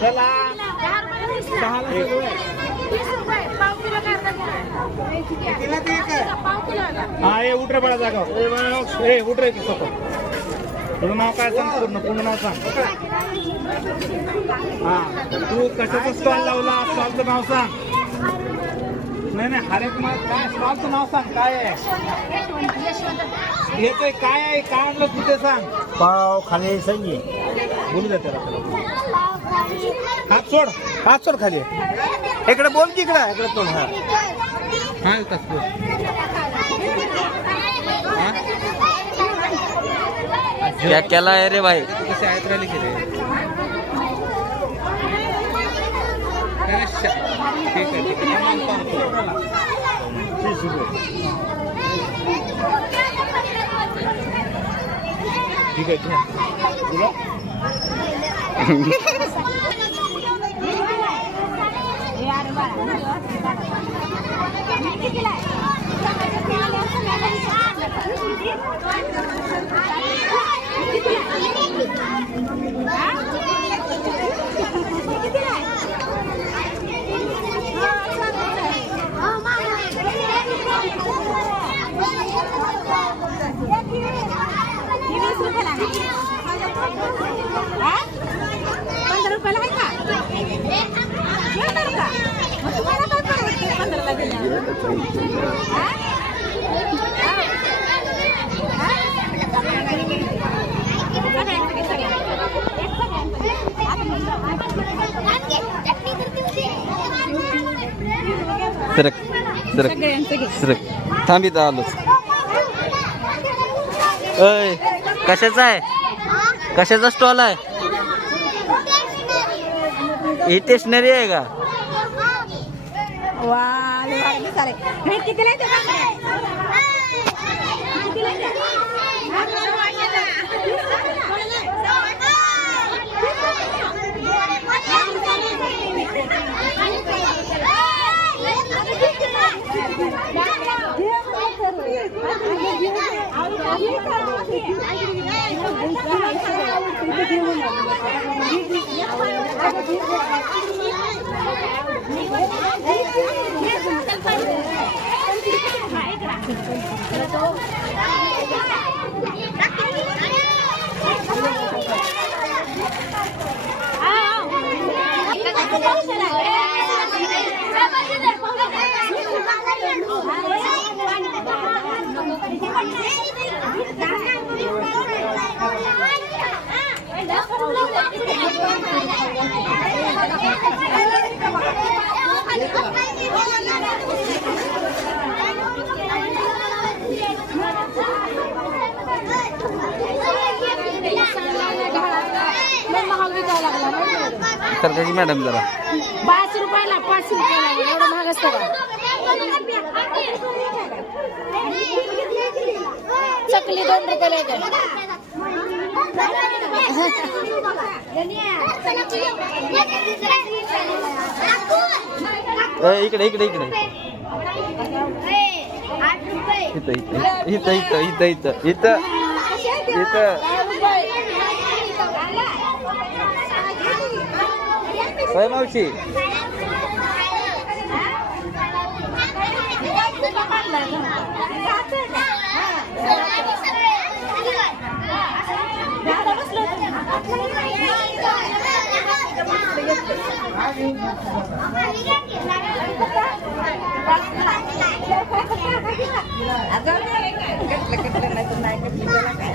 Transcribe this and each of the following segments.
चला 10 हा ये उठ रे बळा जागा ए उठ रे तुझं नाव काय सांग पूर्ण नाव सांग हा तू कशाचा स्टॉल लावला स्टॉलचं नाव सांग नाही हरेक मग काय स्टॉलचं नाव सांग काय आहे हे ते काय आहे काय आणलं तू ते सांग पाव खाली संगी बोलू दे त्याला हात सोड खाली इकडे बोल की इकडे तोड हा क्या केला है रे भाई कसे आहेत राहिले की रे ठीक आहे ठीक आहे तुला सरक थांबित आलो कशाचा आहे कशाचा स्टॉल आहे ही स्टेशनरी आहे का सरकारी मॅडम जरा 5 रुपयाला 5 रुपयाला एवढं महाग असतं का चकली 2 रुपयाला येते इकडे इकडे इकडे इथं इथं इथं इथं इथं इथं इथं होय मावशी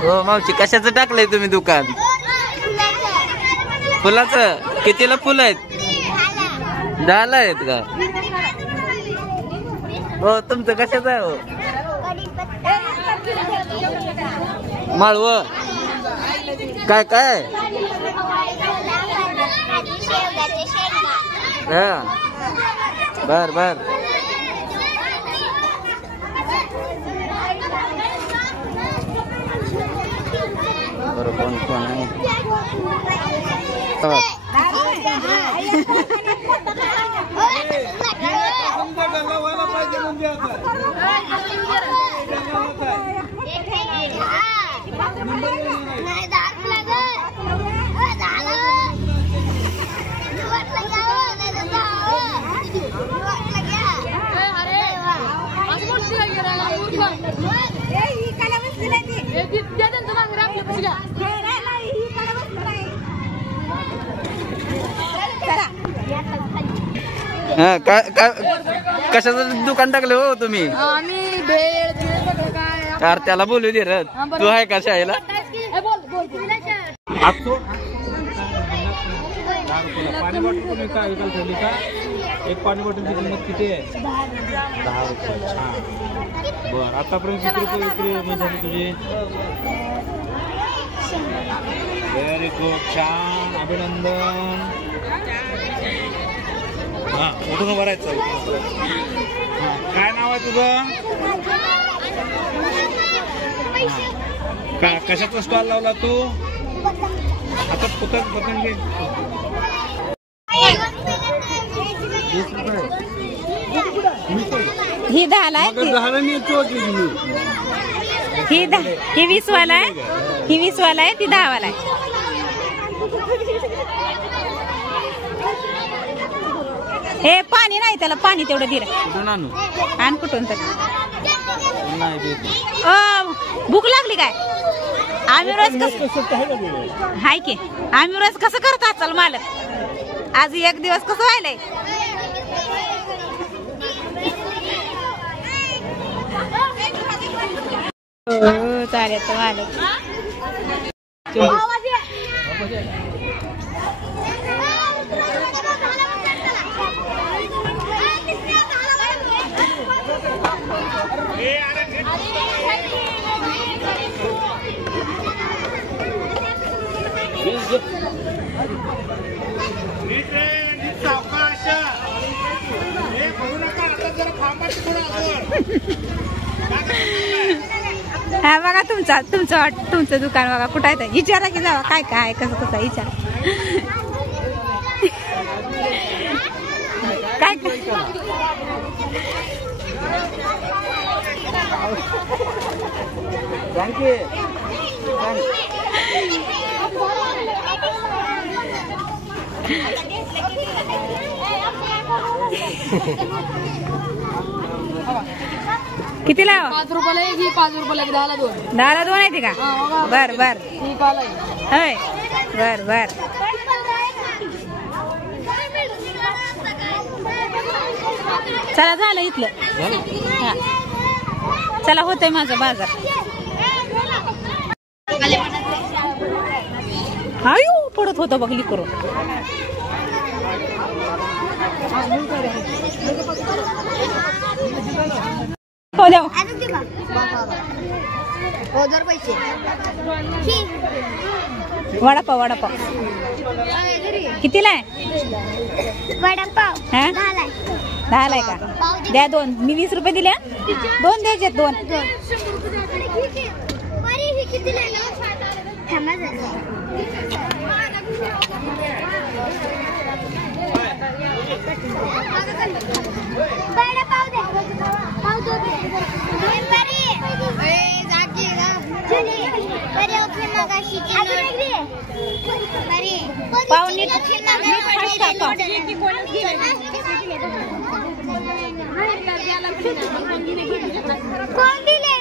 हो मावशी कशाचं टाकलंय तुम्ही दुकान फुलाचं कितीला फुल आहेत 10 आहेत का हो तुमचं कशाचं आहे हो माळव काय काय हा बर बर बरोबर कोण आहे हा कशाचं दुकान टाकलं हो तुम्ही? आम्ही भेळ काय कार त्याला बोलू दे रे. तू आहे का शाळेला? पाणी बॉटल पण विकाल थंडी का? एक पाणी बॉटलची किंमत किती आहे? 10 रुपये. छान. बरं आतापर्यंत किती रुपये विक्री झाली तुझी? Very good. छान. अभिनंदन. हा उठून भरायचं. काय नाव आहे तुझं? का कशाचा स्टॉल लावला तू? आता पतंग घे. ही 10 आहे ही 20 वाला आहे. ही 20 वाला आहे ती 10 वाला आहे. हे पाणी नाही त्याला पाणी तेवढं दिलं कुठून आणू? आण कुठून तर. नाही देत. भूक लागली काय? आम्ही रोज कसं हाय की आम्ही रोज कसं करत असाल मालक? आज एक दिवस कसं व्हायलंय? हो चालेल तर मालक. हा बघा तुमचं दुकान बघा कुठं आहे? विचारा की जावा काय काय आहे कसं कसं विचारा. काय किती लावा? 5 रुपयाला एक, 5 रुपयाला 10ला 2. 10ला 2 आहे का? बर बर होय बर बर. चला झालं इथलं. हा चला होतंय माझा बाजार. आयु पडत होतं बघली करून. हो द्या वडापाव वडापाव कितीला आहे? वडापाव हा 10ला आहे का? द्या 2. मी 20 रुपये दिले. 2 द्यायचे 2. पाव नीट कोण दिले?